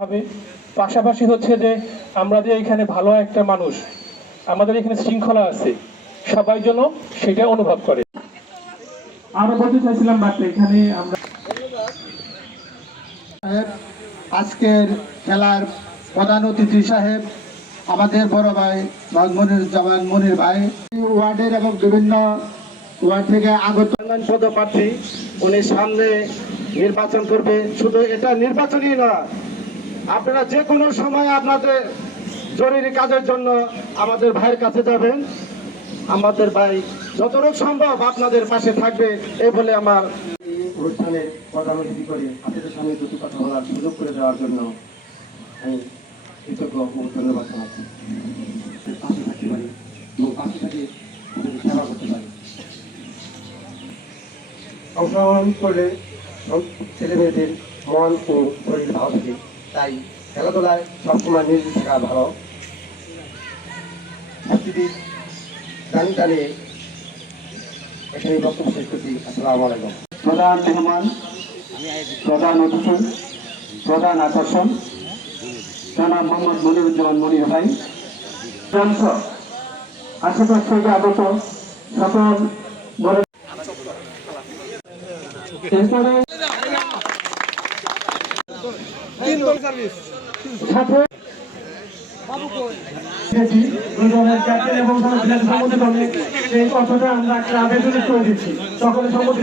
হবে। পাশাপাশি হচ্ছে যে আমরা যে এখানে ভালো একটা মানুষ আমাদের এখানে শৃঙ্খলা আছে সবাই যেন সেটা অনুভব করে। আরও বলতে চাইছিলাম বাট এখানে আমরা আজকের খেলার প্রধান অতিথি সাহেব আমাদের বড় ভাই মনির জামান মনির ভাই। ওয়ার্ডের এবং বিভিন্ন ওয়ার্ড থেকে আগত পদপ্রার্থী উনি সামনে নির্বাচন করবে। শুধু এটা নির্বাচনই নয় আপনারা যে কোনো সময় আপনাদের জরুরি কাজের জন্য আমাদের ভাইয়ের কাছে যাবেন। আমাদের ভাই যতটুকু সম্ভব আপনাদের পাশে থাকবে এই বলে আমার অনুষ্ঠানে প্রধান অতিথি করে আপনাদের সামনে দুটি কথা বলার সুযোগ করে দেওয়ার জন্য আমি কৃতজ্ঞ ও ধন্যবাদ জানাচ্ছি। পাশে থাকতে পারি এবং পাশে থেকে সেবা করতে পারি। অংশগ্রহণ করলে ছেলে মেয়েদের মন ও শরীর ভালো থাকে। তাই খেলাধুলায় সবসময় নিয়োজিত থাকা ভালো। জানি জানিয়ে এখানে বক্তব্য শেষ করছি। আসসালামু আলাইকুম। প্রধান মেহমান, প্রধান অতিথি, প্রধান আকর্ষণ, জনাব মোহাম্মদ মনিরুজ্জামান মনির ভাই। আশেপাশ আগত সকল এরপরে ক্যাপ্টেন এবং সম্মতি করবে সেই কথাটা আমরা ক্লাবে করে দিচ্ছি। সকলে সম্মতি